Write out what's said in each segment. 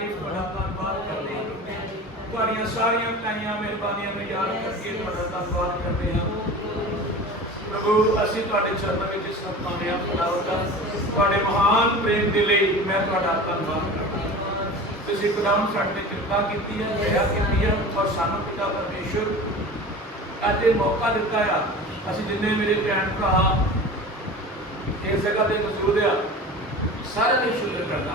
ਤੁਹਾਡੀ ਤਾਰੀਫ ਤੁਹਾਡਾ ਧੰਨਵਾਦ ਕਰਦੇ ਹਾਂ। ਤੁਹਾਡੀਆਂ ਸਾਰੀਆਂ ਕਾਈਆਂ ਮਿਹਰਬਾਨੀਆਂ ਨੂੰ ਯਾਦ ਕਰਕੇ ਤੁਹਾਡਾ ਧੰਨਵਾਦ ਕਰਦੇ ਹਾਂ। ਪ੍ਰਭੂ, ਅਸੀਂ ਤੁਹਾਡੇ ਚਰਨਾਂ ਵਿੱਚ ਸਤਿਕਾਰਿਆ ਖੁਦਾਵੰਦਾ ਤੁਹਾਡੇ ਮਹਾਨ ਪ੍ਰੇਮ ਦੇ ਲਈ ਮੈਂ ਤੁਹਾਡਾ ਧੰਨਵਾਦ ਕਰਦਾ ਤੁਸੀਂ ਖੁਦਾਵੰਦ ਸਾਡੇ ਤੇ ਕਿਰਪਾ ਕੀਤੀ ਹੈ, ਦਇਆ ਕੀਤੀ ਹੈ ਔਰ ਸਾਨੂੰ ਪਿਤਾ ਪਰਮੇਸ਼ਰ ਅੱਜ ਮੌਕਾ ਦਿੱਤਾ ਆ। ਅਸੀਂ ਜਿੰਨੇ ਮੇਰੇ ਭੈਣ ਭਰਾ, ਇਸ ਜਗ੍ਹਾ ਤੇ ਮੌਜੂਦ ਆ, ਸਾਰਿਆਂ ਨੂੰ ਸ਼ੁਕਰ ਕਰਦਾ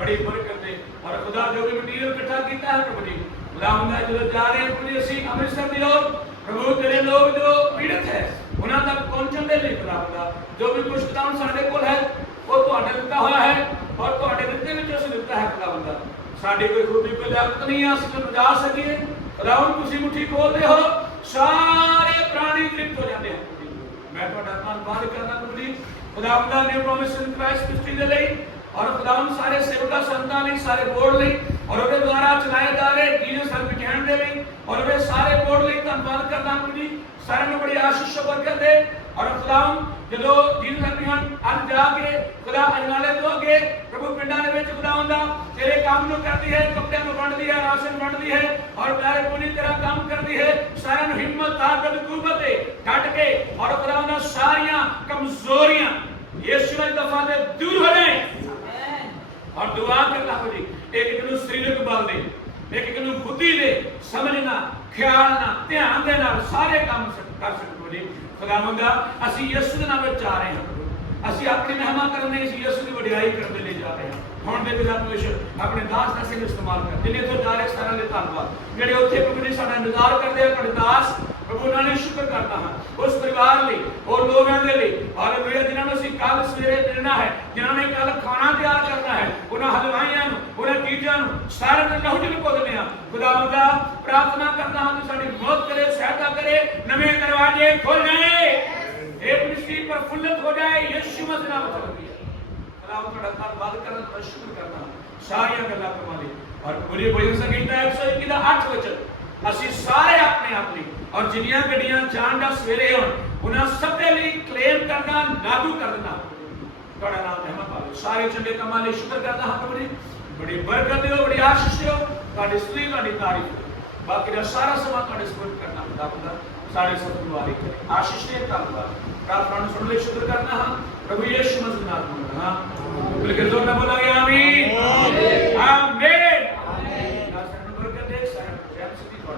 ਬੜੀ ਬਰਕਤ ਦੇ ਔਰ ਖੁਦਾ ਜੋ ਵੀ ਮਟੀਰੀਅਲ ਇਕੱਠਾ ਕੀਤਾ ਹੈ ਪ੍ਰਭੂ ਜੀ। ਖੁਦਾਵੰ ਜਦੋਂ ਜਾ ਰਹੇ ਹਾਂ ਅਸੀਂ ਅੰਮ੍ਰਿਤਸਰ ਦੇ ਲੋਕ ਪ੍ਰਭੂ ਤੇਰੇ ਲੋਕ ਜੋ ਪੀੜਤ ਹੈ, ਉਹਨਾਂ ਤੱਕ ਪਹੁੰਚਣ ਦੇ ਲਈ ਖੁਦਾਵੰ ਜੋ ਵੀ ਕੁਝ ਦਾਨ ਸਾਡੇ ਕੋਲ ਹੈ, ਉਹ ਤੁਹਾਡੇ ਦਿੱਤਾ ਹੋਇਆ ਹੈ ਔਰ ਤੁਹਾਡੇ ਦਿੱਤੇ ਵਿੱਚ ਅਸੀਂ ਦਿੱਤਾ ਹੈ ਖੁਦਾਵੰ ਸਾਡੀ ਕੋਈ ਖੂਬੀ ਕੋਈ ਲਿਆਕਤ ਨਹੀਂ ਹੈ, ਅਸੀਂ ਤੁਹਾਨੂੰ ਜਾ ਸਕੀਏ। ਖੁਦਾਵੰ ਤੁਸੀਂ ਮੁੱਠੀ ਖੋਲਦੇ ਹੋ, ਸਾਰੇ ਪ੍ਰਾਣੀ ਤ੍ਰਿਪਤ ਹੋ ਜਾਂਦੇ ਹਨ। ਮੈਂ ਤੁਹਾਡਾ ਧੰਨਵਾਦ ਕਰਦਾ ਪ੍ਰਭੂ ਜੀ। ਖੁਦਾਵੰ ਦਾ ਪ੍ਰੋਮਿਸ ਇਨ ਕ੍ਰਾਈਸਟ ਮਿਸਟਰੀ ਦੇ ਲਈ। اور خدا ہم سارے سیوکا سنتا نہیں سارے بورڈ لیں اور وہ دوارا چلائے دارے رہے جیزس ہم ध्یان دے لیں اور وہ سارے بورڈ لیں تنبال بات کرنا ہم کی سارے میں بڑی آشیش و برکت دے۔ اور خدا ہم جدو جیزس ہم ధ్యాన్ ان جا کے خدا اجنالے دو اگے پربو پنڈا نے بیچ خدا ہوں دا تیرے کام نو کر دی ہے کپڑے نو بند دی ہے، راشن بند دی ہے اور پیارے پونی تیرا کام کر دی ہے۔ سارے نو ہمت، طاقت، قوت ہے ڈٹ کے اور خدا ہوں دا ساریاں کمزوریاں۔ یہ یسوع دفعہ دے دور ہو رہے ਦੇ ਇੱਕ ਬੁੱਧੀ ਦੇ, ਸਮਝਣਾ, ਖਿਆਲ ਨਾਲ, ਧਿਆਨ ਦੇ ਨਾਲ ਸਾਰੇ ਕੰਮ ਕਰ ਸਕੋ ਜੀ। ਖੁਦਾਵੰਦਾ ਅਸੀਂ ਯਿਸੂ ਦੇ ਨਾਮ ਵਿੱਚ ਜਾ ਰਹੇ ਹਾਂ। ਅਸੀਂ ਆਪਣੀ ਮਹਿਮਾ ਕਰਨ ਲਈ ਅਸੀਂ ਯਿਸੂ ਦੀ ਵਡਿਆਈ ਕਰਨ ਦੇ ਲਈ ਜਾ ਰਹੇ ਹਾਂ। ਹੁਣ ਦੇ ਬਿਲਾ ਪਰਮੇਸ਼ਰ ਆਪਣੇ ਦਾਸ ਦਾ ਸਿੰਘ ਇਸਤੇਮਾਲ ਕਰ ਜਿਨੇ ਤੋਂ ਜਾ ਰਹੇ ਸਾਰਿਆਂ ਦੇ ਧੰਨਵਾਦ, ਜਿਹੜੇ ਉੱਥੇ ਪ੍ਰਭੂ ਜੀ ਸਾਡਾ ਇੰਤਜ਼ਾਰ ਕਰਦੇ ਆ ਤੁਹਾਡੇ ਪ੍ਰਭੂ ਉਹਨਾਂ ਨੇ ਸ਼ੁਕਰ ਕਰਦਾ ਹਾਂ ਉਸ ਪਰਿਵਾਰ ਲਈ ਉਹ ਲੋਕਾਂ ਦੇ ਲਈ ਔਰ ਮੇਰੇ ਜਿਨ੍ਹਾਂ ਨੂੰ ਅਸੀਂ ਕੱਲ ਸਵੇਰੇ ਦੇਣਾ ਹੈ ਜਿਨ੍ਹਾਂ ਨੇ ਕੱਲ ਖਾਣਾ ਤਿਆਰ ਕਰਨਾ ਹੈ ਉਹਨਾਂ ਹਲਵਾਈਆਂ ਨੂੰ ਉਹਨਾਂ ਚੀਜ਼ਾਂ ਨੂੰ ਸਾਰਿਆਂ ਨੂੰ ਲਹੂ ਚ ਲੁਕੋ ਦਿੰਦੇ ਆ ਖੁਦਾਵੰਦਾ ਪ੍ਰਾਰਥਨਾ ਕਰਦਾ ਹਾਂ ਕਿ ਸਾਡੀ ਮਦਦ ਕਰੇ ਸਹਾਇਤਾ ਕਰੇ ਨਵੇਂ ਦਰਵਾਜ਼ੇ ਖੋਲ ਜਾਏ ਇਹ ਮਿਸਟਰੀ ਪਰ ਫੁੱਲਤ ਹੋ ਜਾਏ ਯਿਸੂ ਮਸੀਹ ਨਾਮ ਚੱਲਦੀ ਹੈ ਖੁਦਾਵੰਦ ਤੁਹਾਡਾ ਧੰਨਵਾਦ ਕਰਨ ਦਾ ਸ਼ੁਕਰ ਕਰਦਾ ਹਾਂ ਸਾਰੀਆਂ ਗੱਲਾਂ ਕਰਵਾ ਲਈ ਔਰ ਪੂਰੀ ਬੋਲੀ ਸੰਗੀਤਾ 121 ਦਾ 8 ਵਚਨ ਅਸੀਂ ਸਾਰੇ ਆਪਣੇ ਆਪ ਲਈ ਔਰ ਜਿੰਨੀਆਂ ਗੱਡੀਆਂ ਜਾਣ ਦਾ ਸਵੇਰੇ ਹੋਣ ਉਹਨਾਂ ਸਭ ਦੇ ਲਈ ਕਲੇਮ ਕਰਨਾ ਲਾਗੂ ਕਰਨਾ ਤੁਹਾਡਾ ਨਾਮ ਮਹਿਮਾ ਪਾਵੇ ਸਾਰੇ ਚੰਗੇ ਕੰਮਾਂ ਲਈ ਸ਼ੁਕਰ ਕਰਦਾ ਹਾਂ ਜੀ। ਬੜੀ ਬਰਕਤ ਦਿਓ ਬੜੀ ਆਸ਼ੀਸ਼ ਦਿਓ। ਤੁਹਾਡੀ ਸਤਿ ਤੁਹਾਡੀ ਤਾਰੀਫ ਬਾਕੀ ਦਾ ਸਾਰਾ ਸਮਾਂ ਤੁਹਾਡੇ ਸਪੋਰਟ ਕਰਨਾ ਖੁਦਾਵੰਦਾ ਸਾਡੇ ਸਭ ਨੂੰ ਵਾਰੀ ਕਰੇ ਆਸ਼ੀਸ਼ ਦੇ ਧੰਨਵਾਦ। ਪ੍ਰਾਰਥਨਾ ਨੂੰ ਸੁਣ ਲਈ ਸ਼ੁਕਰ ਕਰਨਾ ਹਾਂ। ਪ੍ਰਭੂ ਯਿਸੂ ਮਸੀਹ ਨਾਮ ਮੰਗਦਾ ਹਾਂ। ਬਿਲਕੁਲ ਨਾਲ ਬੋਲਾਂਗੇ ਆਮੀਨ। ਆਮੀਨ।